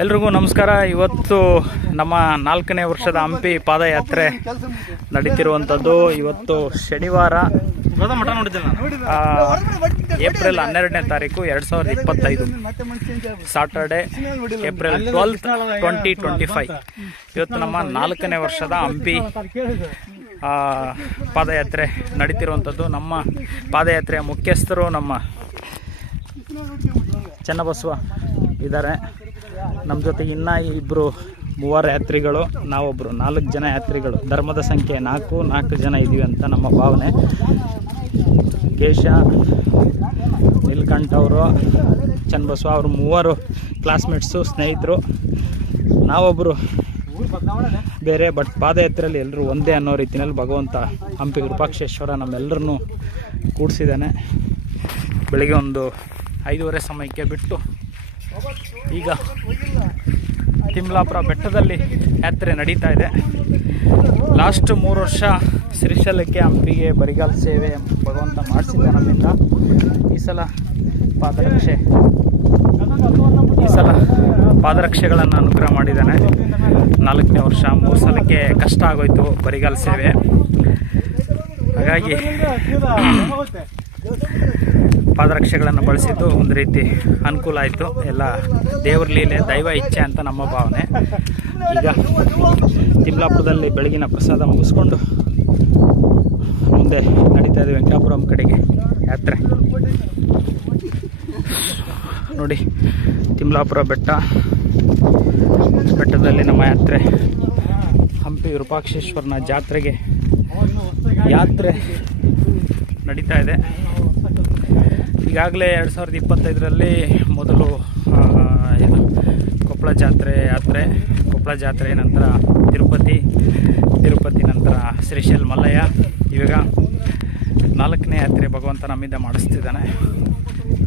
ಎಲ್ರಿಗೂ ನಮಸ್ಕಾರ. ಇವತ್ತು ನಮ್ಮ ನಾಲ್ಕನೇ ವರ್ಷದ ಹಂಪಿ ಪಾದಯಾತ್ರೆ ನಡೀತಿರುವಂಥದ್ದು. ಇವತ್ತು ಶನಿವಾರ ಏಪ್ರಿಲ್ ಹನ್ನೆರಡನೇ ತಾರೀಕು ಎರಡು ಸಾವಿರದ ಇಪ್ಪತ್ತೈದು. Saturday April twelfth twenty twenty five ಇವತ್ತು ನಮ್ಮ ನಾಲ್ಕನೇ ವರ್ಷದ ಹಂಪಿ ಪಾದಯಾತ್ರೆ ನಡೀತಿರುವಂಥದ್ದು. ನಮ್ಮ ಪಾದಯಾತ್ರೆಯ ಮುಖ್ಯಸ್ಥರು ನಮ್ಮ ಚನ್ನಬಸವ ಇದ್ದಾರೆ. ನಮ್ಮ ಜೊತೆ ಇನ್ನೂ ಇಬ್ಬರು ಮೂವರು ಯಾತ್ರಿಗಳು ನಾವೊಬ್ಬರು ನಾಲ್ಕು ಜನ ಯಾತ್ರಿಗಳು. ಧರ್ಮದ ಸಂಖ್ಯೆ ನಾಲ್ಕು ನಾಲ್ಕು ಜನ ಇದ್ದೀವಿ ಅಂತ ನಮ್ಮ ಭಾವನೆ. ಕೇಶ, ನೀಲ್ಕಂಠ ಅವರು, ಚನ್ನಬಸವ ಅವರು ಮೂವರು ಕ್ಲಾಸ್ಮೇಟ್ಸು ಸ್ನೇಹಿತರು. ನಾವೊಬ್ಬರು ಬೇರೆ ಬಟ್ ಪಾದಯಾತ್ರೆಯಲ್ಲಿ ಎಲ್ಲರೂ ಒಂದೇ ಅನ್ನೋ ರೀತಿಯಲ್ಲಿ ಭಗವಂತ, ಹಂಪಿ ವಿರೂಪಾಕ್ಷೇಶ್ವರ ನಮ್ಮೆಲ್ಲರನ್ನೂ ಕೂಡಿಸಿದ್ದಾನೆ. ಬೆಳಿಗ್ಗೆ ಒಂದು ಐದೂವರೆ ಸಮಯಕ್ಕೆ ಬಿಟ್ಟು ಈಗ ತಿಮ್ಲಾಪುರ ಬೆಟ್ಟದಲ್ಲಿ ಯಾತ್ರೆ ನಡೀತಾ ಇದೆ. ಲಾಸ್ಟ್ ಮೂರು ವರ್ಷ ಶ್ರೀಶೈಲಕ್ಕೆ ಹಂಪಿಗೆ ಬರಿಗಾಲ ಸೇವೆ ಭಗವಂತ ಮಾಡಿಸಿದ್ದ ನಮ್ಮಿಂದ. ಈ ಸಲ ಪಾದರಕ್ಷೆ, ಈ ಸಲ ಪಾದರಕ್ಷೆಗಳನ್ನು ಅನುಗ್ರಹ ಮಾಡಿದ್ದಾನೆ. ನಾಲ್ಕನೇ ವರ್ಷ, ಮೂರು ಸಲಕ್ಕೆ ಕಷ್ಟ ಆಗೋಯ್ತು ಬರಿಗಾಲ ಸೇವೆ. ಹಾಗಾಗಿ ಪಾದರಕ್ಷೆಗಳನ್ನು ಬಳಸಿದ್ದು ಒಂದು ರೀತಿ ಅನುಕೂಲ ಆಯಿತು. ಎಲ್ಲ ದೇವ್ರ ಲೀಲೆ, ದೈವ ಇಚ್ಛೆ ಅಂತ ನಮ್ಮ ಭಾವನೆ. ಈಗ ತಿಮ್ಲಾಪುರದಲ್ಲಿ ಬೆಳಗಿನ ಪ್ರಸಾದ ಮುಗಿಸ್ಕೊಂಡು ಮುಂದೆ ನಡೀತಾ ಇದೆ ವೆಂಕಟಾಪುರಂ ಕಡೆಗೆ ಯಾತ್ರೆ. ನೋಡಿ, ತಿಮ್ಲಾಪುರ ಬೆಟ್ಟ. ಬೆಟ್ಟದಲ್ಲಿ ನಮ್ಮ ಯಾತ್ರೆ. ಹಂಪಿ ವಿರೂಪಾಕ್ಷೇಶ್ವರನ ಜಾತ್ರೆಗೆ ಯಾತ್ರೆ ನಡೀತಾ ಇದೆ. ಈಗಾಗಲೇ ಎರಡು ಸಾವಿರದ ಇಪ್ಪತ್ತೈದರಲ್ಲಿ ಮೊದಲು ಇದು ಕೊಪ್ಪಳ ಜಾತ್ರೆ ಯಾತ್ರೆ ಕೊಪ್ಪಳ ಜಾತ್ರೆ ನಂತರ ತಿರುಪತಿ ತಿರುಪತಿ ನಂತರ ಶ್ರೀಶೈಲ್ ಮಲ್ಲಯ್ಯ ಇವಾಗ ನಾಲ್ಕನೇ ಯಾತ್ರೆ ಭಗವಂತ ನಮ್ಮಿಂದ ಮಾಡಿಸ್ತಿದ್ದಾನೆ.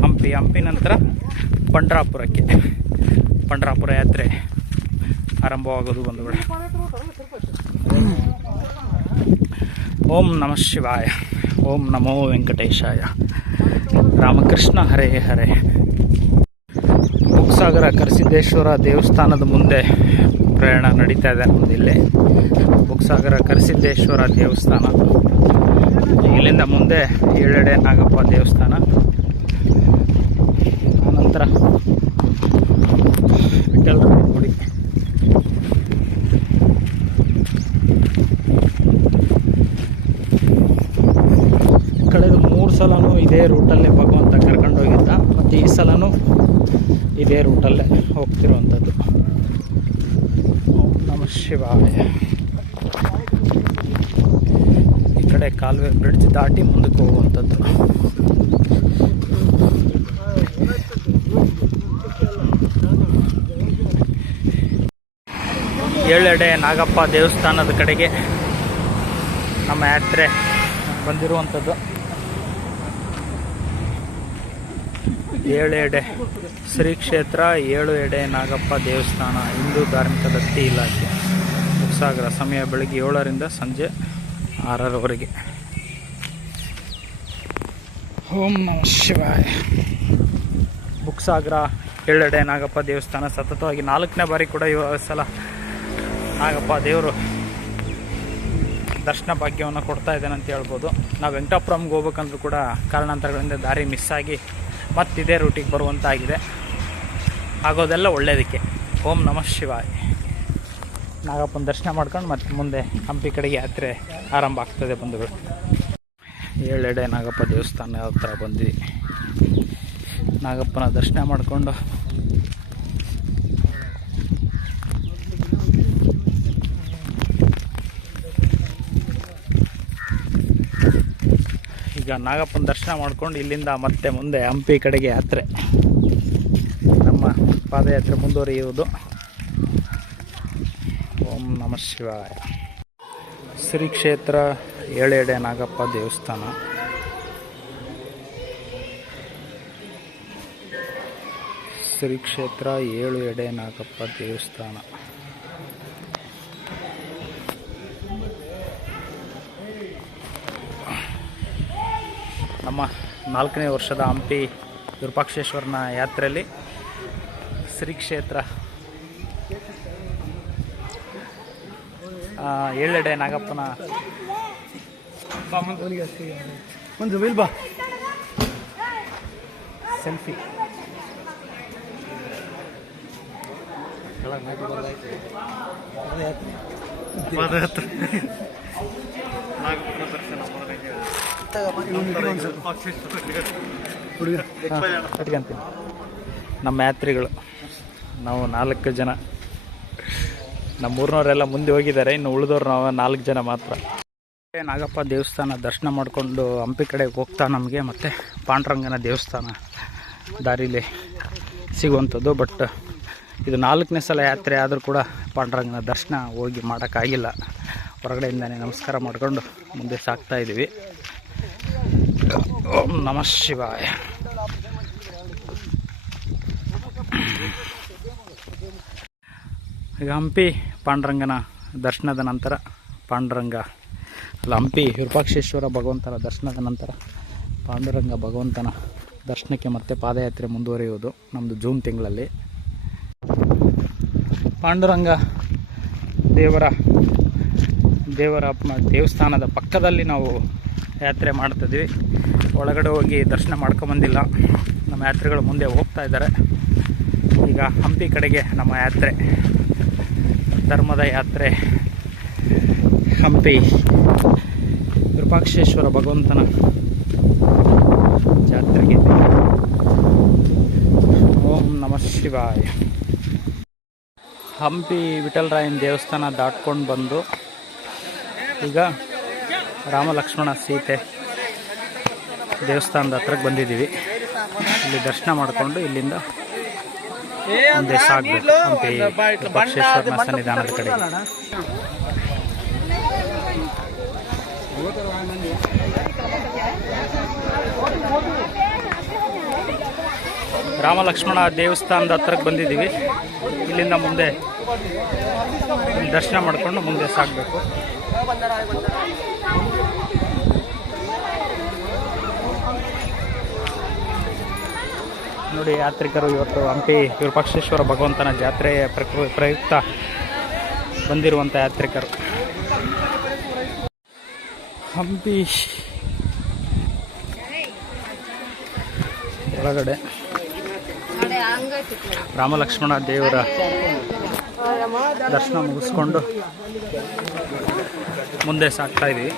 ಹಂಪಿ ಹಂಪಿ ನಂತರ ಪಂಡ್ರಾಪುರಕ್ಕೆ. ಪಂಡ್ರಾಪುರ ಯಾತ್ರೆ ಆರಂಭವಾಗೋದು ಬಂಧುಗಳೇ ಓಂ ನಮಃ ಶಿವಾಯ. ಓಂ ನಮೋ ವೆಂಕಟೇಶಾಯ. ರಾಮಕೃಷ್ಣ ಹರೇ ಹರೇ. ಬುಕ್ಸಾಗರ ಕರಸಿದ್ದೇಶ್ವರ ದೇವಸ್ಥಾನದ ಮುಂದೆ ಪ್ರಯಾಣ ನಡೀತಾ ಇದೆ ಇಲ್ಲಿ. ಬುಕ್ಸಾಗರ ಕರಸಿದ್ದೇಶ್ವರ ದೇವಸ್ಥಾನ. ಇಲ್ಲಿಂದ ಮುಂದೆ ಏಳೆಡೆ ನಾಗಪ್ಪ ದೇವಸ್ಥಾನ. ಆನಂತರ ವಿಠ್ಠಲರ ಸಲನೂ ಇದೇ ರೂಟಲ್ಲೇ ಭಗವಂತ ಕರ್ಕೊಂಡೋಗಿದ್ದ. ಮತ್ತು ಈ ಸಲನೂ ಇದೇ ರೂಟಲ್ಲೇ ಹೋಗ್ತಿರುವಂಥದ್ದು. ಓಂ ನಮಃ ಶಿವಾಯ. ಈ ಕಡೆ ಕಾಲುವೆ ಬ್ರಿಡ್ಜ್ ದಾಟಿ ಮುಂದಕ್ಕೆ ಹೋಗುವಂಥದ್ದು. ಏಳೆಡೆ ನಾಗಪ್ಪ ದೇವಸ್ಥಾನದ ಕಡೆಗೆ ನಮ್ಮ ಯಾತ್ರೆ ಬಂದಿರುವಂಥದ್ದು. ಏಳು ಎಡೆ ಶ್ರೀ ಕ್ಷೇತ್ರ ಏಳು ಎಡೆ ನಾಗಪ್ಪ ದೇವಸ್ಥಾನ. ಹಿಂದೂ ಧಾರ್ಮಿಕ ದತ್ತಿ ಇಲಾಖೆ. ಸಾಗರ ಸಮಯ ಬೆಳಗ್ಗೆ ಏಳರಿಂದ ಸಂಜೆ ಆರರವರೆಗೆ. ಓಂ ನಮಃ ಶಿವಾಯ. ಬುಕ್ಸಾಗರ ಏಳೆಡೆ ನಾಗಪ್ಪ ದೇವಸ್ಥಾನ. ಸತತವಾಗಿ ನಾಲ್ಕನೇ ಬಾರಿ ಕೂಡ ಈ ಸಲ ನಾಗಪ್ಪ ದೇವರು ದರ್ಶನ ಭಾಗ್ಯವನ್ನು ಕೊಡ್ತಾ ಇದ್ದಾನೆ ಅಂತ ಹೇಳ್ಬೋದು. ನಾವು ವೆಂಕಟಾಪುರಂಗೆ ಹೋಗ್ಬೇಕಂದ್ರೂ ಕೂಡ ಕಾರಣಾಂತರಗಳಿಂದ ದಾರಿ ಮಿಸ್ ಆಗಿ ಮತ್ತೆ ಇದೇ ರೂಟಿಗೆ ಬರುವಂತಾಗಿದೆ. ಆಗೋದೆಲ್ಲ ಒಳ್ಳೆಯದಕ್ಕೆ ಓಂ ನಮಃ ಶಿವಾಯ್. ನಾಗಪ್ಪನ ದರ್ಶನ ಮಾಡ್ಕೊಂಡು ಮತ್ತೆ ಮುಂದೆ ಹಂಪಿ ಕಡೆಗೆ ಯಾತ್ರೆ ಆರಂಭ ಆಗ್ತದೆ ಬಂಧುಗಳು. ಏಳೆಡೆ ನಾಗಪ್ಪ ದೇವಸ್ಥಾನ ಹತ್ರ ಬಂದ್ವಿ. ನಾಗಪ್ಪನ ದರ್ಶನ ಮಾಡಿಕೊಂಡು ನಾಗಪ್ಪನ ದರ್ಶನ ಮಾಡ್ಕೊಂಡು ಇಲ್ಲಿಂದ ಮತ್ತೆ ಮುಂದೆ ಹಂಪಿ ಕಡೆಗೆ ಯಾತ್ರೆ. ನಮ್ಮ ಪಾದಯಾತ್ರೆ ಮುಂದುವರಿಯುವುದು. ಓಂ ನಮಃ ಶಿವಾಯ. ಶ್ರೀ ಕ್ಷೇತ್ರ ಏಳೆಡೆ ನಾಗಪ್ಪ ದೇವಸ್ಥಾನ. ಶ್ರೀ ಕ್ಷೇತ್ರ ಏಳು ಎಡೆ ನಾಗಪ್ಪ ದೇವಸ್ಥಾನ. ನಮ್ಮ ನಾಲ್ಕನೇ ವರ್ಷದ ಹಂಪಿ ವಿರೂಪಾಕ್ಷೇಶ್ವರನ ಯಾತ್ರೆಯಲ್ಲಿ ಶ್ರೀ ಕ್ಷೇತ್ರ ಆ, ಏಳೆಡೆ ನಾಗಪ್ಪನ ಒಂದು ಬಾ. ಸೆಲ್ಫಿ. ಪಾದಯಾತ್ರೆ. ನಮ್ಮ ಯಾತ್ರಿಗಳು. ನಾವು ನಾಲ್ಕು ಜನ. ನಮ್ಮ ಊರಿನವರೆಲ್ಲ ಮುಂದೆ ಹೋಗಿದ್ದಾರೆ, ಇನ್ನು ಉಳಿದವ್ರು ನಾವು ನಾಲ್ಕು ಜನ ಮಾತ್ರ. ನಾಗಪ್ಪ ದೇವಸ್ಥಾನ ದರ್ಶನ ಮಾಡಿಕೊಂಡು ಹಂಪಿ ಕಡೆಗೆ ಹೋಗ್ತಾ ನಮಗೆ, ಮತ್ತು ಪಾಂಡುರಂಗನ ದೇವಸ್ಥಾನ ದಾರಿಲಿ ಸಿಗುವಂಥದ್ದು ಬಟ್ ಇದು ನಾಲ್ಕನೇ ಸಲ ಯಾತ್ರೆ ಆದರೂ ಕೂಡ ಪಾಂಡುರಂಗನ ದರ್ಶನ ಹೋಗಿ ಮಾಡೋಕ್ಕಾಗಿಲ್ಲ. ಹೊರಗಡೆಯಿಂದನೇ ನಮಸ್ಕಾರ ಮಾಡಿಕೊಂಡು ಮುಂದೆ ಸಾಕ್ತಾ ಇದ್ದೀವಿ ಓಂ ನಮಃ ಶಿವಾಯ. ಈಗ ಹಂಪಿ ಪಾಂಡುರಂಗನ ದರ್ಶನದ ನಂತರ ಪಾಂಡುರಂಗ, ಅಲ್ಲ ಹಂಪಿ ವಿರೂಪಾಕ್ಷೇಶ್ವರ ಭಗವಂತನ ದರ್ಶನದ ನಂತರ ಪಾಂಡುರಂಗ ಭಗವಂತನ ದರ್ಶನಕ್ಕೆ ಮತ್ತೆ ಪಾದಯಾತ್ರೆ ಮುಂದುವರಿಯುವುದು ನಮ್ಮದು ಜೂನ್ ತಿಂಗಳಲ್ಲಿ. ಪಾಂಡುರಂಗ ದೇವರ ದೇವರ ದೇವಸ್ಥಾನದ ಪಕ್ಕದಲ್ಲಿ ನಾವು ಯಾತ್ರೆ ಮಾಡ್ತಿದ್ವಿ. ಒಳಗಡೆ ಹೋಗಿ ದರ್ಶನ ಮಾಡ್ಕೊಂಬಂದಿಲ್ಲ. ನಮ್ಮ ಯಾತ್ರೆಗಳು ಮುಂದೆ ಹೋಗ್ತಾ ಇದ್ದಾರೆ. ಈಗ ಹಂಪಿ ಕಡೆಗೆ ನಮ್ಮ ಯಾತ್ರೆ. ಧರ್ಮದ ಯಾತ್ರೆ. ಹಂಪಿ. ವಿರೂಪಾಕ್ಷೇಶ್ವರ ಭಗವಂತನ ಜಾತ್ರೆಗೆ ಓಂ ನಮಃ ಶಿವಾಯ. ಹಂಪಿ ವಿಠಲರಾಯನ ದೇವಸ್ಥಾನ ದಾಟ್ಕೊಂಡು ಬಂದು ಈಗ ರಾಮ ಲಕ್ಷ್ಮಣ ಸೀತೆ ದೇವಸ್ಥಾನದ ಹತ್ರಕ್ಕೆ ಬಂದಿದ್ದೀವಿ. ಇಲ್ಲಿ ದರ್ಶನ ಮಾಡಿಕೊಂಡು ಇಲ್ಲಿಂದ ಮುಂದೆ ಸಾಗಬೇಕು ವಿರೂಪಾಕ್ಷೇಶ್ವರನ ಸನ್ನಿಧಾನದ ಕಡೆ ರಾಮ ಲಕ್ಷ್ಮಣ ದೇವಸ್ಥಾನದ ಹತ್ರಕ್ಕೆ ಬಂದಿದ್ದೀವಿ. ಇಲ್ಲಿಂದ ಮುಂದೆ ದರ್ಶನ ಮಾಡಿಕೊಂಡು ಮುಂದೆ ಸಾಗಬೇಕು. ನೋಡಿ ಯಾತ್ರಿಕರು ಇವತ್ತು ಹಂಪಿ ವಿರೂಪಾಕ್ಷೇಶ್ವರ ಭಗವಂತನ ಜಾತ್ರೆಯ ಪ್ರಕೃ ಪ್ರಯುಕ್ತ ಬಂದಿರುವಂಥ ಯಾತ್ರಿಕರು. ಹಂಪಿ ಒಳಗಡೆ ರಾಮಲಕ್ಷ್ಮಣ ದೇವರ ದರ್ಶನ ಮುಗಿಸ್ಕೊಂಡು ಮುಂದೆ ಸಾಗ್ತಾ ಇದ್ದೀವಿ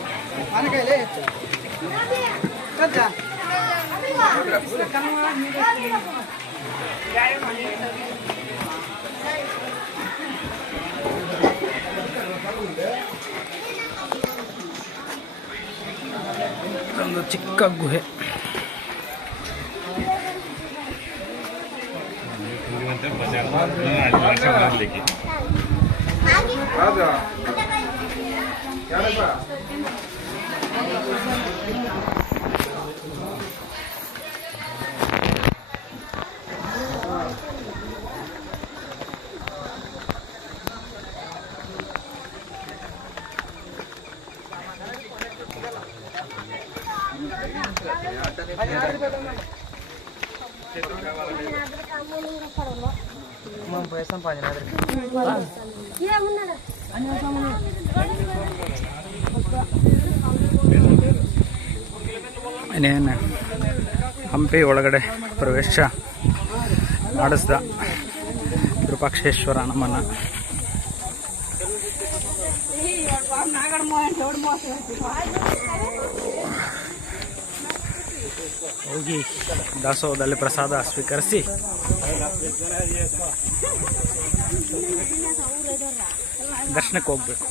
ಒಂದು ಚಿಕ್ಕ ಗುಹೆ. మా పైసం పని ఏమన్నా ಇನ್ನೇನು ಹಂಪಿ ಒಳಗಡೆ ಪ್ರವೇಶ ಮಾಡಿಸ್ದ ವಿರೂಪಾಕ್ಷೇಶ್ವರ ನಮ್ಮನ್ನು. ಹೋಗಿ ದಾಸೋಹದಲ್ಲಿ ಪ್ರಸಾದ ಸ್ವೀಕರಿಸಿ. ದರ್ಶನಕ್ಕೆ ಹೋಗ್ಬೇಕು.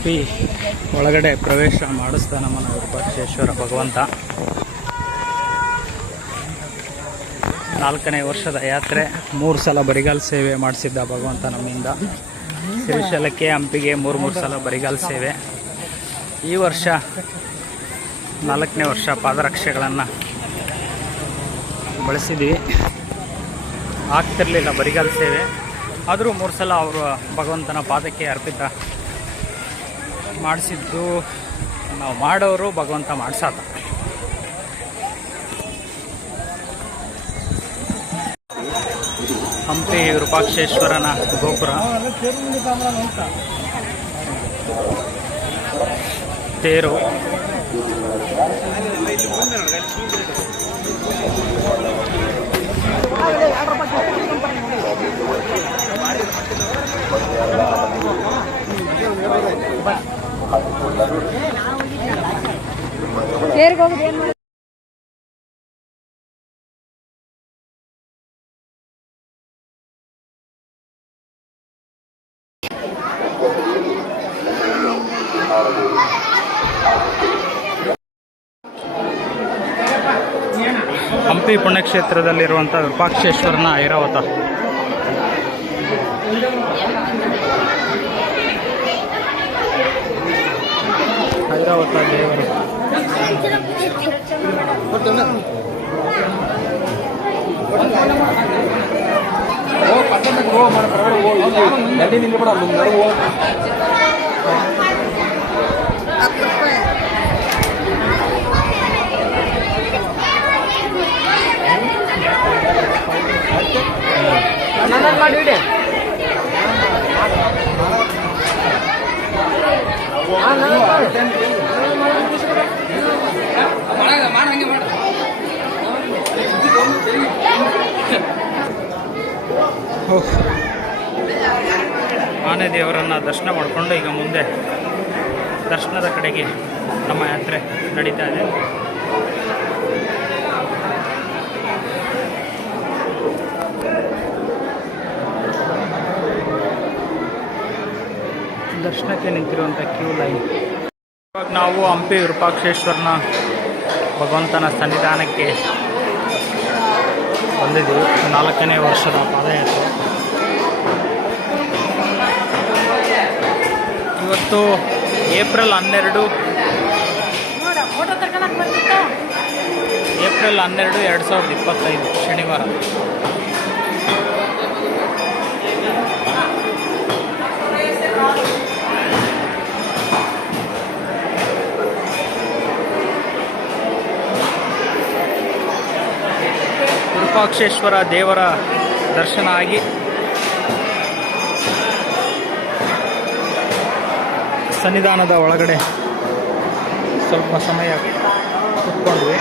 ಹಂಪಿ ಒಳಗಡೆ ಪ್ರವೇಶ ಮಾಡಿಸ್ದ ನಮ್ಮನ ವಿರೂಪಾಕ್ಷೇಶ್ವರ ಭಗವಂತ. ನಾಲ್ಕನೇ ವರ್ಷದ ಯಾತ್ರೆ, ಮೂರು ಸಲ ಬರಿಗಾಲ್ ಸೇವೆ ಮಾಡಿಸಿದ್ದ ಭಗವಂತ ನಮ್ಮಿಂದ. ಶ್ರೀಶೈಲಕ್ಕೆ ಹಂಪಿಗೆ ಮೂರು ಮೂರು ಸಲ ಬರಿಗಾಲ್ ಸೇವೆ. ಈ ವರ್ಷ ನಾಲ್ಕನೇ ವರ್ಷ ಪಾದರಕ್ಷೆಗಳನ್ನು ಬಳಸಿದ್ವಿ. ಆಗ್ತಿರಲಿಲ್ಲ ಬರಿಗಾಲ್ ಸೇವೆ. ಆದರೂ ಮೂರು ಸಲ ಅವರು ಭಗವಂತನ ಪಾದಕ್ಕೆ ಅರ್ಪಿತ ಮಾಡಿಸಿದ್ದು ನಾವು ಮಾಡೋರು ಭಗವಂತ ಮಾಡಿಸಾತ ಹಂಪಿ ವಿರೂಪಾಕ್ಷೇಶ್ವರನ ಗೋಪುರ. ತೇರು. ತೇರ್ಗೆ ಹಂಪಿ ಪುಣ್ಯಕ್ಷೇತ್ರದಲ್ಲಿರುವಂಥ ವಿರೂಪಾಕ್ಷೇಶ್ವರನ ಐರಾವತ. ಐರಾವತ ದೇವರು ಓಹ್. ದರ್ಶನ ಮಾಡಿಕೊಂಡು ಈಗ ಮುಂದೆ ದರ್ಶನದ ಕಡೆಗೆ ನಮ್ಮ ಯಾತ್ರೆ ನಡೀತಾ ಇದೆ. ದರ್ಶನಕ್ಕೆ ನಿಂತಿರುವಂಥ ಕ್ಯೂ ಲೈನ್ ಇವಾಗ ನಾವು ಹಂಪಿ ವಿರೂಪಾಕ್ಷೇಶ್ವರನ ಭಗವಂತನ ಸನ್ನಿಧಾನಕ್ಕೆ ಬಂದಿದ್ದೀವಿ. ನಾಲ್ಕನೇ ವರ್ಷದ ಪಾದಯಾತ್ರೆ. ಇವತ್ತು ಏಪ್ರಿಲ್ ಹನ್ನೆರಡು. ಏಪ್ರಿಲ್ ಹನ್ನೆರಡು ಎರಡು ಸಾವಿರದ ಇಪ್ಪತ್ತೈದು ಶನಿವಾರ. ವಿರೂಪಾಕ್ಷೇಶ್ವರ ದೇವರ ದರ್ಶನ ಆಗಿ ಸನ್ನಿಧಾನದ ಒಳಗಡೆ ಸ್ವಲ್ಪ ಸಮಯ ಕುತ್ಕೊಂಡ್ವಿ.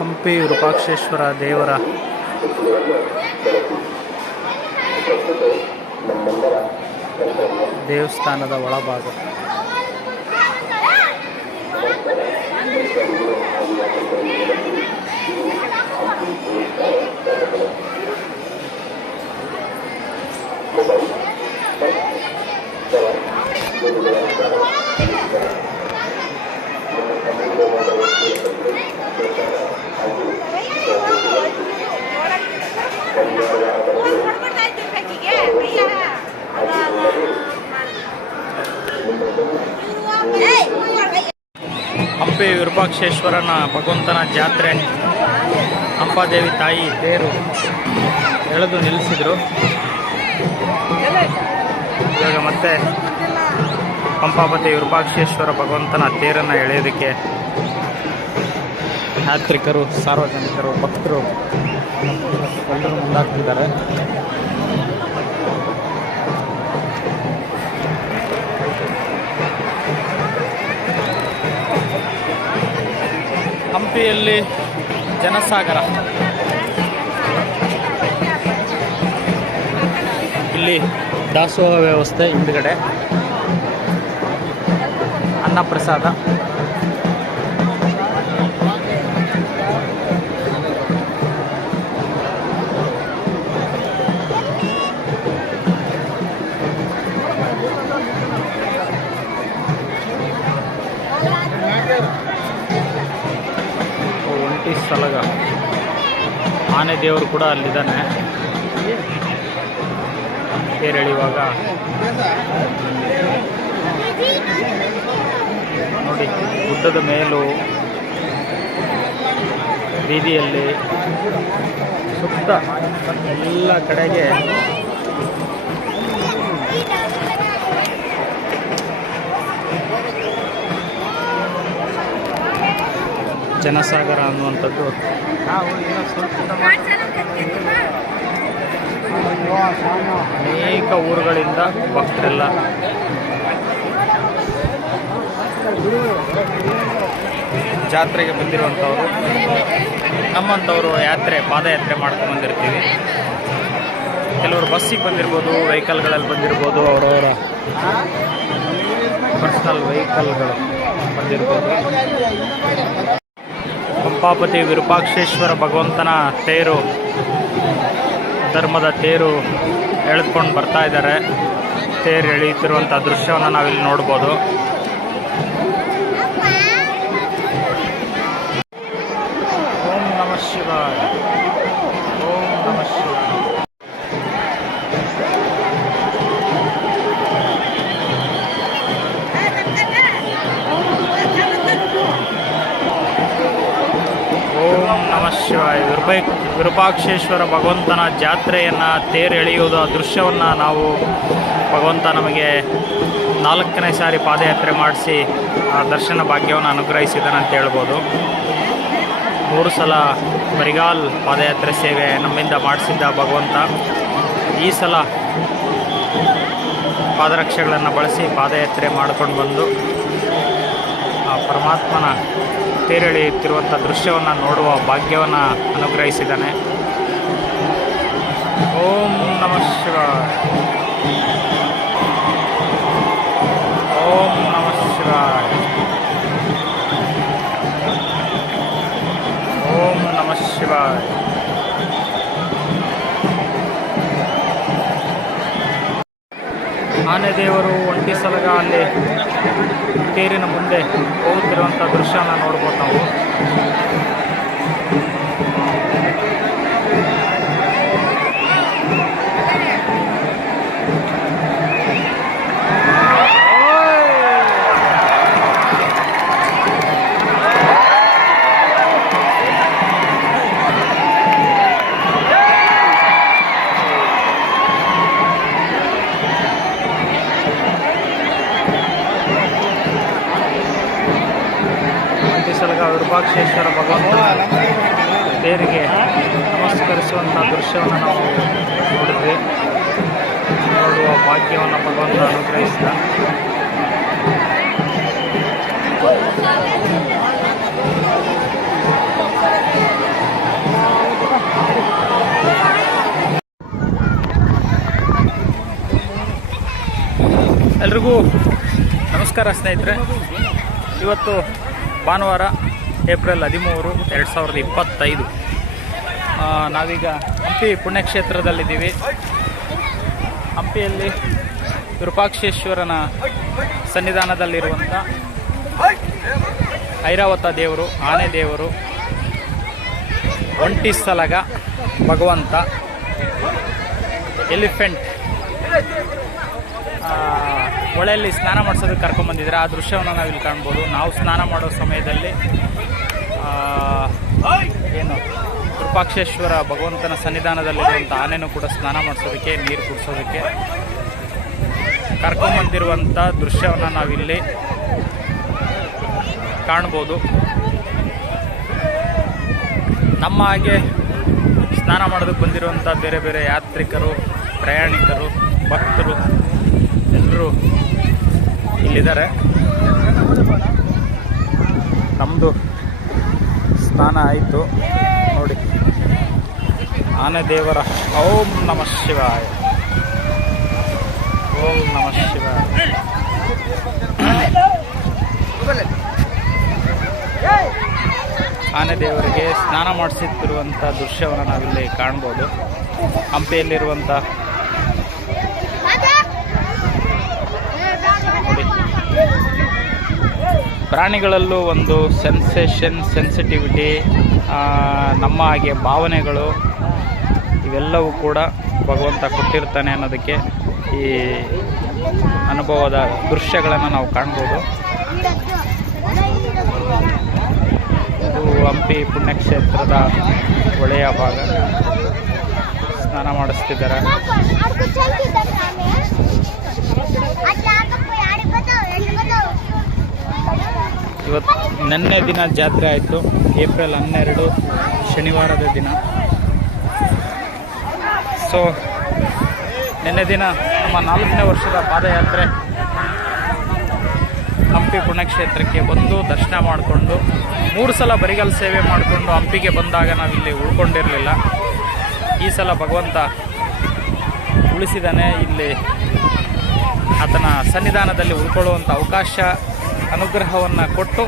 ಹಂಪಿ ರೂಪಾಕ್ಷೇಶ್ವರ ದೇವರ ದೇವಸ್ಥಾನದ ಒಳಭಾಗ. ಹಂಪಿ ವಿರೂಪಾಕ್ಷೇಶ್ವರನ ಭಗವಂತನ ಜಾತ್ರೆ. ಹಂಪಾದೇವಿ ತಾಯಿ ತೇರು. ಎಳೆದು ನಿಲ್ಲಿಸಿದ್ರು. ಇವಾಗ ಮತ್ತೆ ಪಂಪಾಪತಿ ವಿರೂಪಾಕ್ಷೇಶ್ವರ ಭಗವಂತನ ತೇರನ್ನು ಎಳೆಯೋದಕ್ಕೆ ಯಾತ್ರಿಕರು, ಸಾರ್ವಜನಿಕರು, ಭಕ್ತರು ಎಲ್ಲರೂ ಮುಂದಾಗ್ತಿದ್ದಾರೆ. ಹಂಪಿಯಲ್ಲಿ ಜನಸಾಗರ. ಇಲ್ಲಿ ದಾಸೋಹ ವ್ಯವಸ್ಥೆ ಹಿಂದ್ಗಡೆ. ಅನ್ನಪ್ರಸಾದ. ಒಂಟಿ ಸಲಗ ಆನೆ ದೇವರು ಕೂಡ ಅಲ್ಲಿದ್ದಾನೆ. ತೇರೆಳೆಯುವಾಗ ನೋಡಿ ಗುಡ್ಡದ ಮೇಲೂ ಬೀದಿಯಲ್ಲಿ ಸುತ್ತ ಎಲ್ಲ ಕಡೆಗೆ ಜನಸಾಗರ ಅನ್ನುವಂಥದ್ದು. ನಾವು ಅನೇಕ ಊರುಗಳಿಂದ ಭಕ್ತರೆಲ್ಲ ಜಾತ್ರೆಗೆ ಬಂದಿರುವಂಥವ್ರು. ನಮ್ಮಂಥವರು ಯಾತ್ರೆ, ಪಾದಯಾತ್ರೆ ಮಾಡ್ಕೊಂಡು ಬಂದಿರ್ತೀವಿ. ಕೆಲವರು ಬಸ್ಸಿಗೆ ಬಂದಿರ್ಬೋದು, ವೆಹಿಕಲ್ಗಳಲ್ಲಿ ಬಂದಿರ್ಬೋದು, ಅವರವರ ಪರ್ಸನಲ್ ವೆಹಿಕಲ್ಗಳು ಬಂದಿರ್ಬೋದು. ಪಂಪಾಪತಿ ವಿರೂಪಾಕ್ಷೇಶ್ವರ ಭಗವಂತನ ತೇರು ಧರ್ಮದ ತೇರು ಎಳೆದುಕೊಂಡು ಬರ್ತಾ ಇದ್ದಾರೆ. ತೇರು ಎಳೆಯುತ್ತಿರುವಂಥ ದೃಶ್ಯವನ್ನು ನಾವಿಲ್ಲಿ ನೋಡ್ಬೋದು. ವಿರೂಪಾಕ್ಷೇಶ್ವರ ಭಗವಂತನ ಜಾತ್ರೆಯನ್ನು ತೇರೆಳೆಯುವುದು ಆ ದೃಶ್ಯವನ್ನು ನಾವು ಭಗವಂತ ನಮಗೆ ನಾಲ್ಕನೇ ಸಾರಿ ಪಾದಯಾತ್ರೆ ಮಾಡಿಸಿ ಆ ದರ್ಶನ ಭಾಗ್ಯವನ್ನು ಅನುಗ್ರಹಿಸಿದ್ದಾನೆ ಅಂತ ಹೇಳ್ಬೋದು. ಮೂರು ಸಲ ಬರಿಗಾಲ್ ಪಾದಯಾತ್ರೆ ಸೇವೆ ನಮ್ಮಿಂದ ಮಾಡಿಸಿದ್ದ ಭಗವಂತ. ಈ ಸಲ ಪಾದರಕ್ಷೆಗಳನ್ನು ಬಳಸಿ ಪಾದಯಾತ್ರೆ ಮಾಡಿಕೊಂಡು ಬಂದು ಆ ಪರಮಾತ್ಮನ ತೇರೆಳೆಯುತ್ತಿರುವಂಥ ದೃಶ್ಯವನ್ನು ನೋಡುವ ಭಾಗ್ಯವನ್ನು ಅನುಗ್ರಹಿಸಿದ್ದಾನೆ. ಓಂ ನಮಃ ಶಿವಾಯ. ಓಂ ನಮಃ ಶಿವಾಯ. ಓಂ ನಮಃ ಶಿವಾಯ. ಆನೆ ದೇವರು ಒಂಟಿ ಸಲಗ ಅಲ್ಲಿ ತೇರಿನ ಮುಂದೆ ಹೋಗುತ್ತಿರುವಂಥ ದೃಶ್ಯನ ನೋಡ್ಬೋದು ನಾವು. ವಿರೂಪಾಕ್ಷೇಶ್ವರ ಭಗವಂತನ ದೇವರಿಗೆ ನಮಸ್ಕರಿಸುವಂಥ ದೃಶ್ಯವನ್ನು ನಾವು ನೋಡಿದ್ವಿ. ನೋಡುವ ಭಾಗ್ಯವನ್ನು ಭಗವಂತ ಅನುಗ್ರಹಿಸಿದ. ಎಲ್ರಿಗೂ ನಮಸ್ಕಾರ ಸ್ನೇಹಿತರೆ. ಇವತ್ತು ಭಾನುವಾರ ಏಪ್ರಿಲ್ ಹದಿಮೂರು ಎರಡು ಸಾವಿರದ ಇಪ್ಪತ್ತೈದು. ನಾವೀಗ ಹಂಪಿ ಪುಣ್ಯಕ್ಷೇತ್ರದಲ್ಲಿದ್ದೀವಿ. ಹಂಪಿಯಲ್ಲಿ ವಿರೂಪಾಕ್ಷೇಶ್ವರನ ಸನ್ನಿಧಾನದಲ್ಲಿರುವಂಥ ಐರಾವತ ದೇವರು, ಆನೆ ದೇವರು, ಒಂಟಿ ಸಲಗ, ಭಗವಂತ, ಎಲಿಫೆಂಟ್ ಹೊಳೆಯಲ್ಲಿ ಸ್ನಾನ ಮಾಡಿಸೋದಕ್ಕೆ ಕರ್ಕೊಂಡ್ಬಂದಿದ್ದಾರೆ ಆ ದೃಶ್ಯವನ್ನು ನಾವಿಲ್ಲಿ ಕಾಣ್ಬೋದು. ನಾವು ಸ್ನಾನ ಮಾಡೋ ಸಮಯದಲ್ಲಿ ಏನು? ಕೃಪಾಕ್ಷೇಶ್ವರ ಭಗವಂತನ ಸನ್ನಿಧಾನದಲ್ಲಿರುವಂಥ ಆನೆನೂ ಕೂಡ ಸ್ನಾನ ಮಾಡಿಸೋದಕ್ಕೆ, ನೀರು ಕುಡಿಸೋದಕ್ಕೆ ಕರ್ಕೊಂಬಂದಿರುವಂಥ ದೃಶ್ಯವನ್ನು ನಾವಿಲ್ಲಿ ಕಾಣ್ಬೋದು. ನಮ್ಮ ಹಾಗೆ ಸ್ನಾನ ಮಾಡೋದಕ್ಕೆ ಬಂದಿರುವಂಥ ಬೇರೆ ಬೇರೆ ಯಾತ್ರಿಕರು, ಪ್ರಯಾಣಿಕರು, ಭಕ್ತರು, ಎಲ್ಲರೂ ಇಲ್ಲಿದ್ದಾರೆ. ನಮ್ಮದು ಸ್ನಾನ ಆಯಿತು. ನೋಡಿ. ಆನೆ ದೇವರ ಓಂ ನಮಃ ಶಿವಾಯ. ಓಂ ನಮಃ ಶಿವಾಯ. ಆನೆ ದೇವರಿಗೆ ಸ್ನಾನ ಮಾಡಿಸುತ್ತಿರುವಂಥ ದೃಶ್ಯವನ್ನು ನಾವಿಲ್ಲಿ ಕಾಣ್ಬೋದು. ಹಂಪಿಯಲ್ಲಿರುವಂಥ ಪ್ರಾಣಿಗಳಲ್ಲೂ ಒಂದು ಸೆನ್ಸೇಷನ್, ಸೆನ್ಸಿಟಿವಿಟಿ ನಮ್ಮ ಹಾಗೆ ಭಾವನೆಗಳು ಇವೆಲ್ಲವೂ ಕೂಡ ಭಗವಂತ ಕೊಟ್ಟಿರ್ತಾನೆ ಅನ್ನೋದಕ್ಕೆ ಈ ಅನುಭವದ ದೃಶ್ಯಗಳನ್ನು ನಾವು ಕಾಣ್ಬೋದು. ಇದು ಹಂಪಿ ಪುಣ್ಯಕ್ಷೇತ್ರದ ಒಳ್ಳೆಯ ಭಾಗ. ಸ್ನಾನ ಮಾಡಿಸ್ತಿದ್ದಾರೆ. ಇವತ್ತು ನಿನ್ನೆ ದಿನ ಜಾತ್ರೆ ಆಯಿತು. ಏಪ್ರಿಲ್ ಹನ್ನೆರಡು, ಶನಿವಾರದ ದಿನ. ಸೊ ನಿನ್ನೆ ದಿನ ನಮ್ಮ ನಾಲ್ಕನೇ ವರ್ಷದ ಪಾದಯಾತ್ರೆ ಹಂಪಿ ಪುಣ್ಯಕ್ಷೇತ್ರಕ್ಕೆ ಬಂದು ದರ್ಶನ ಮಾಡಿಕೊಂಡು, ಮೂರು ಸಲ ಬರಿಗಲ್ ಸೇವೆ ಮಾಡಿಕೊಂಡು ಹಂಪಿಗೆ ಬಂದಾಗ ನಾವಿಲ್ಲಿ ಉಳ್ಕೊಂಡಿರಲಿಲ್ಲ. ಈ ಸಲ ಭಗವಂತ ಉಳಿಸಿದಾನೆ. ಇಲ್ಲಿ ಆತನ ಸನ್ನಿಧಾನದಲ್ಲಿ ಉಳ್ಕೊಳ್ಳುವಂಥ ಅವಕಾಶ ಅನುಗ್ರಹವನ್ನು ಕೊಟ್ಟು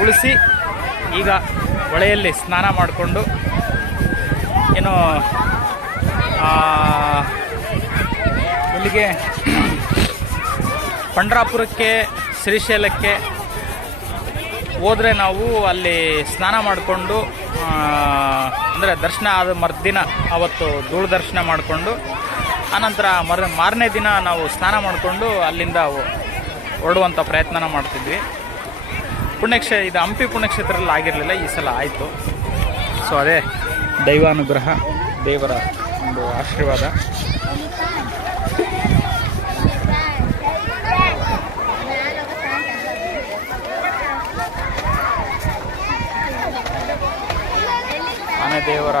ಉಳಿಸಿ ಈಗ ಹೊಳೆಯಲ್ಲಿ ಸ್ನಾನ ಮಾಡಿಕೊಂಡು ಏನು ಇಲ್ಲಿಗೆ ಪಂಡ್ರಾಪುರಕ್ಕೆ, ಶ್ರೀಶೈಲಕ್ಕೆ ಹೋದರೆ ನಾವು ಅಲ್ಲಿ ಸ್ನಾನ ಮಾಡಿಕೊಂಡು ಅಂದರೆ ದರ್ಶನ ಆದ ಮರುದಿನ ಅವತ್ತು ಧೂಳು ದರ್ಶನ ಮಾಡಿಕೊಂಡು, ಆನಂತರ ಮರ, ಮಾರನೇ ದಿನ ನಾವು ಸ್ನಾನ ಮಾಡಿಕೊಂಡು ಅಲ್ಲಿಂದ ಹೊರಡುವಂಥ ಪ್ರಯತ್ನನ ಮಾಡ್ತಿದ್ವಿ. ಪುಣ್ಯಕ್ಷೇ, ಇದು ಹಂಪಿ ಪುಣ್ಯಕ್ಷೇತ್ರದಲ್ಲಿ ಆಗಿರಲಿಲ್ಲ, ಈ ಸಲ ಆಯಿತು. ಸೊ ಅದೇ ದೈವಾನುಗ್ರಹ, ದೇವರ ಒಂದು ಆಶೀರ್ವಾದ. ಆನೆ ದೇವರ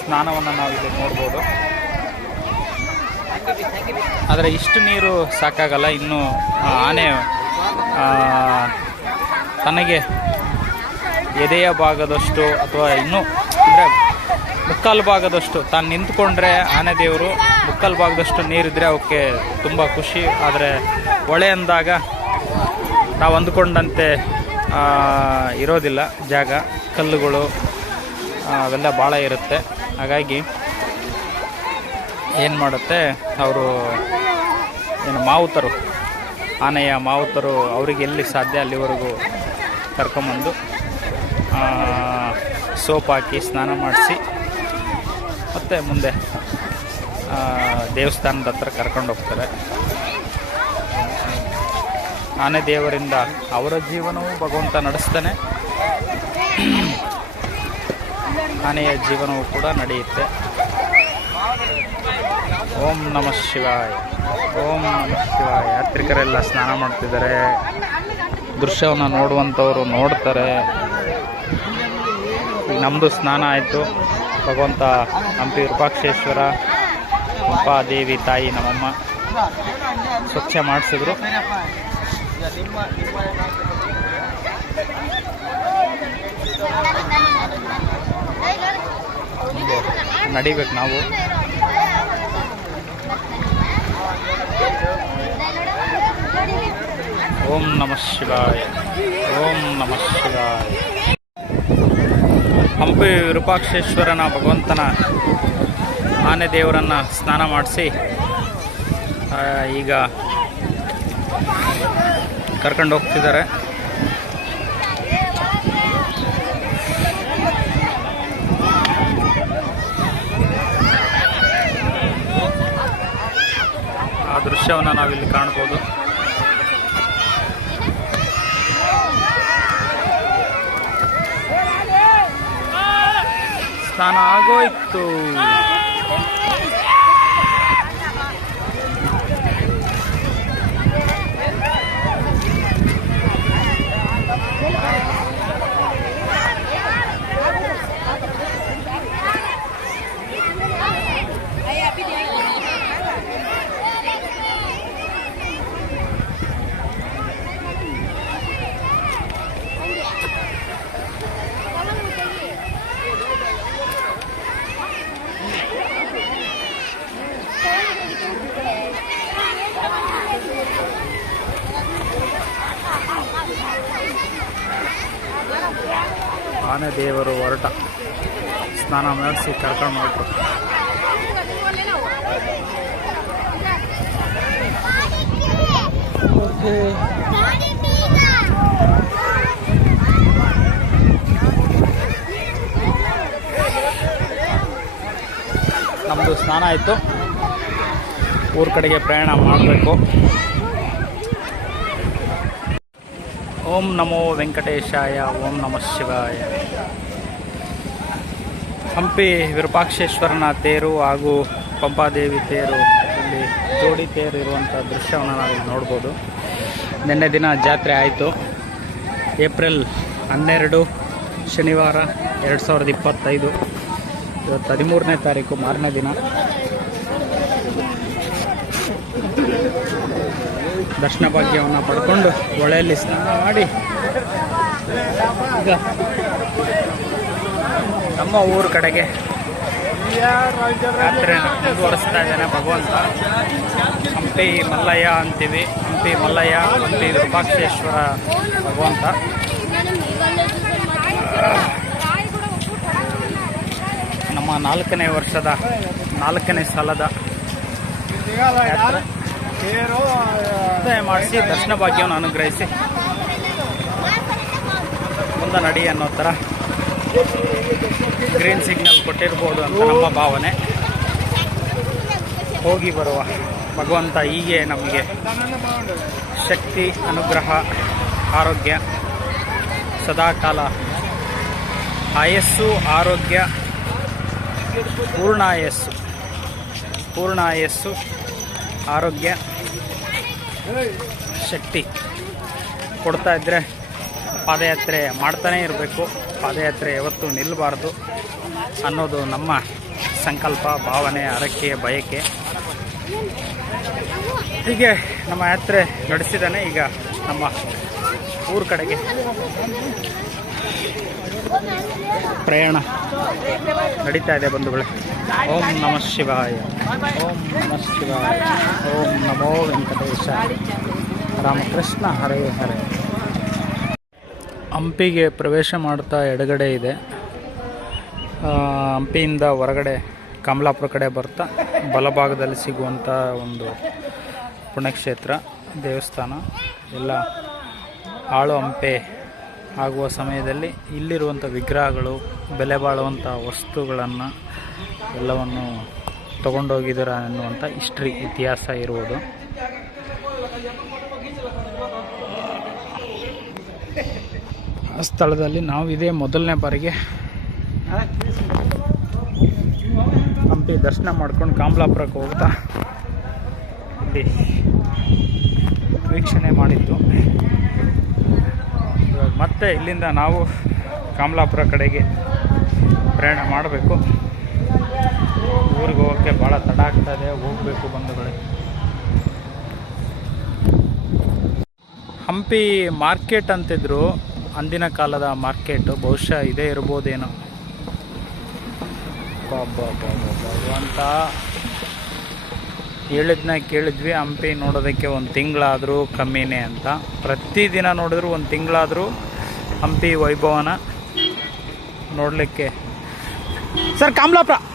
ಸ್ನಾನವನ್ನು ನಾವು ಇಲ್ಲಿ ನೋಡ್ಬೋದು. ಆದರೆ ಇಷ್ಟು ನೀರು ಸಾಕಾಗಲ್ಲ. ಇನ್ನು ಆನೆ ತನಗೆ ಎದೆಯ ಭಾಗದಷ್ಟು ಅಥವಾ ಇನ್ನೂ ಅಂದರೆ ಮುಕ್ಕಾಲು ಭಾಗದಷ್ಟು ತಾನು ನಿಂತ್ಕೊಂಡ್ರೆ ಆನೆ ದೇವರು ಮುಕ್ಕಾಲು ಭಾಗದಷ್ಟು ನೀರಿದ್ರೆ ಅವಕ್ಕೆ ತುಂಬ ಖುಷಿ. ಆದರೆ ಹೊಳೆ ಅಂದಾಗ ನಾವು ಅಂದ್ಕೊಂಡಂತೆ ಇರೋದಿಲ್ಲ ಜಾಗ. ಕಲ್ಲುಗಳು ಅವೆಲ್ಲ ಭಾಳ ಇರುತ್ತೆ. ಹಾಗಾಗಿ ಏನು ಮಾಡುತ್ತೆ? ಅವರು ಏನು ಮಾವುತರು? ಆನೆಯ ಮಾವುತರು ಅವರಿಗೆ ಎಲ್ಲಿ ಸಾಧ್ಯ ಅಲ್ಲಿವರೆಗೂ ಕರ್ಕೊಂಬಂದು ಸೋಪ್ ಹಾಕಿ ಸ್ನಾನ ಮಾಡಿಸಿ, ಮತ್ತು ಮುಂದೆ ದೇವಸ್ಥಾನದ ಹತ್ರ ಕರ್ಕೊಂಡು ಹೋಗ್ತಾರೆ. ಆನೆ ದೇವರಿಂದ ಅವರ ಜೀವನವೂ ಭಗವಂತ ನಡೆಸ್ತಾನೆ. ಆನೆಯ ಜೀವನವೂ ಕೂಡ ನಡೆಯುತ್ತೆ. ಓಂ ನಮಃ ಶಿವಾಯ. ಓಂ ನಮ ಶಿವಾಯ. ಯಾತ್ರಿಕರೆಲ್ಲ ಸ್ನಾನ ಮಾಡ್ತಿದ್ದಾರೆ. ದೃಶ್ಯವನ್ನು ನೋಡುವಂಥವ್ರು ನೋಡ್ತಾರೆ. ಈಗ ನಮ್ಮದು ಸ್ನಾನ ಆಯಿತು. ಭಗವಂತ ಹಂಪಿ ವಿರೂಪಾಕ್ಷೇಶ್ವರ ದೇವಿ ತಾಯಿ ನಮ್ಮಮ್ಮ ಸ್ವಚ್ಛ ಮಾಡಿಸಿದ್ರು. ನಡಿಬೇಕು ನಾವು. ಓಂ ನಮಃ ಶಿವಾಯ. ಓಂ ನಮಃ ಶಿವಾಯ. ಹಂಪಿ ವಿರೂಪಾಕ್ಷೇಶ್ವರನ ಭಗವಂತನ ಆನೆ ದೇವರನ್ನು ಸ್ನಾನ ಮಾಡಿಸಿ ಈಗ ಕರ್ಕೊಂಡು ಹೋಗ್ತಿದ್ದಾರೆ. ಆ ದೃಶ್ಯವನ್ನು ನಾವಿಲ್ಲಿ ಕಾಣ್ಬೋದು ಸ್ನಾನ ಆಗೋಯ್ತು ಆನೆ ದೇವರು ಹೊರಟ ಮಾಡಿಸಿ ಕರ್ಕೊಂಡು ಹೊರಟರು ನಮ್ಮದು ಸ್ನಾನ ಆಯಿತು. ಊರ ಕಡೆಗೆ ಪ್ರಯಾಣ ಮಾಡಬೇಕು. ಓಂ ನಮೋ ವೆಂಕಟೇಶಾಯ, ಓಂ ನಮಃ ಶಿವಾಯ. ಹಂಪಿ ವಿರೂಪಾಕ್ಷೇಶ್ವರನ ತೇರು ಹಾಗೂ ಪಂಪಾದೇವಿ ತೇರು ಇಲ್ಲಿ ಜೋಡಿ ತೇರು ಇರುವಂಥ ದೃಶ್ಯವನ್ನು ನಾವು ನೋಡ್ಬೋದು. ನಿನ್ನೆ ದಿನ ಜಾತ್ರೆ ಆಯಿತು. ಏಪ್ರಿಲ್ ಹನ್ನೆರಡು, ಶನಿವಾರ ಎರಡು ಸಾವಿರದ ಇಪ್ಪತ್ತೈದು. ಇವತ್ತು ಹದಿಮೂರನೇ ತಾರೀಕು, ಮಾರನೇ ದಿನ. ದರ್ಶನ ಭಾಗ್ಯವನ್ನು ಪಡ್ಕೊಂಡು ಹೊಳೆಯಲ್ಲಿ ಸ್ನಾನ ಮಾಡಿ. ಈಗ ನಮ್ಮ ಊರ ಕಡೆಗೆ ಯಾತ್ರೆ ಮುಂದುವರಿಸ್ತಾ ಇದ್ದಾನೆ ಭಗವಂತ. ಹಂಪಿ ಮಲ್ಲಯ್ಯ ಅಂತೀವಿ. ಹಂಪಿ ಮಲ್ಲಯ್ಯ, ಹಂಪಿ ವಿರೂಪಾಕ್ಷೇಶ್ವರ ಭಗವಂತ. ನಮ್ಮ ನಾಲ್ಕನೇ ವರ್ಷದ, ನಾಲ್ಕನೇ ಸಾಲದ ಮಾಡಿಸಿ, ದರ್ಶನ ಭಾಗ್ಯವನ್ನು ಅನುಗ್ರಹಿಸಿ. ಮುಂದೆ ನಡಿ ಅನ್ನೋ ಥರ. ಗ್ರೀನ್ ಸಿಗ್ನಲ್ ಕೊಟ್ಟಿರ್ಬೋದು ಅಂತ ನಮ್ಮ ಭಾವನೆ. ಹೋಗಿ ಬರುವ ಭಗವಂತ ಹೀಗೆ ನಮಗೆ ಶಕ್ತಿ, ಅನುಗ್ರಹ, ಆರೋಗ್ಯ, ಸದಾಕಾಲ. ಆಯಸ್ಸು, ಆರೋಗ್ಯ ಪೂರ್ಣಾಯಸ್ಸು ಪೂರ್ಣಾಯಸ್ಸು ಆರೋಗ್ಯ, ಶಕ್ತಿ. ಕೊಡ್ತಾ ಇದ್ದರೆ ಪಾದಯಾತ್ರೆ ಮಾಡ್ತಾನೇ ಇರಬೇಕು. ಪಾದಯಾತ್ರೆ ಯಾವತ್ತೂ ನಿಲ್ಲಬಾರ್ದು ಅನ್ನೋದು ನಮ್ಮ ಸಂಕಲ್ಪ, ಭಾವನೆ, ಹರಕೆ, ಬಯಕೆ. ಹೀಗೆ ನಮ್ಮ ಯಾತ್ರೆ ನಡೆಸಿದಾನೆ ಈಗ ನಮ್ಮ ಊರ ಕಡೆಗೆ. ಪ್ರಯಾಣ ನಡೀತಾ ಇದೆ ಬಂಧುಗಳೇ. ಓಂ ನಮಃ ಶಿವಾಯ. ಓಂ ನಮಃ ಶಿವಾಯ. ಓಂ ನಮೋ ವೆಂಕಟೇಶ ರಾಮಕೃಷ್ಣ ಹರೇ ಹರೇ. ಹಂಪಿಗೆ ಪ್ರವೇಶ ಮಾಡ್ತಾ ಎಡಗಡೆ ಇದೆ. ಹಂಪಿಯಿಂದ ಹೊರಗಡೆ ಕಮಲಾಪುರ ಕಡೆ ಬರ್ತಾ ಬಲಭಾಗದಲ್ಲಿ ಸಿಗುವಂಥ ಒಂದು ಪುಣ್ಯಕ್ಷೇತ್ರ, ದೇವಸ್ಥಾನ. ಎಲ್ಲ ಆಳು ಹಂಪೆ ಆಗುವ ಸಮಯದಲ್ಲಿ ಇಲ್ಲಿರುವಂಥ ವಿಗ್ರಹಗಳು, ಬೆಲೆ ಬಾಳುವಂಥ ವಸ್ತುಗಳನ್ನು ಎಲ್ಲವನ್ನು ತಗೊಂಡೋಗಿದ್ದೀರ ಅನ್ನುವಂಥ ಹಿಸ್ಟ್ರಿ, ಇತಿಹಾಸ ಇರುವುದು ಸ್ಥಳದಲ್ಲಿ ನಾವು ಇದೇ ಮೊದಲನೇ ಬಾರಿಗೆ ಹಂಪಿ ದರ್ಶನ ಮಾಡ್ಕೊಂಡು ಕಾಮಲಾಪುರಕ್ಕೆ ಹೋಗ್ತಾ ವೀಕ್ಷಣೆ ಮಾಡಿದ್ದು. ಇವಾಗ ಮತ್ತೆ ಇಲ್ಲಿಂದ ನಾವು ಕಾಮಲಾಪುರ ಕಡೆಗೆ ಪ್ರಯಾಣ ಮಾಡಬೇಕು. ಊರಿಗೆ ಹೋಗೋಕ್ಕೆ ಭಾಳ ತಡ ಆಗ್ತಾ ಇದೆ. ಹೋಗಬೇಕು ಬಂಧುಗಳೇ. ಹಂಪಿ ಮಾರ್ಕೆಟ್ ಅಂತಿದ್ರು. ಅಂದಿನ ಕಾಲದ ಮಾರ್ಕೆಟ್ ಬಹುಶಃ ಇದೇ ಇರ್ಬೋದೇನೋ. ಅಂತ ಹೇಳಿದ್ನ ಕೇಳಿದ್ವಿ. ಹಂಪಿ ನೋಡೋದಕ್ಕೆ ಒಂದು ತಿಂಗಳಾದರೂ ಕಮ್ಮಿನೇ ಅಂತ. ಪ್ರತಿದಿನ ನೋಡಿದ್ರು ಒಂದು ತಿಂಗಳಾದರೂ ಹಂಪಿ ವೈಭವನ ನೋಡಲಿಕ್ಕೆ. ಸರ್, ಕಾಮ್ಲಾಪುರ.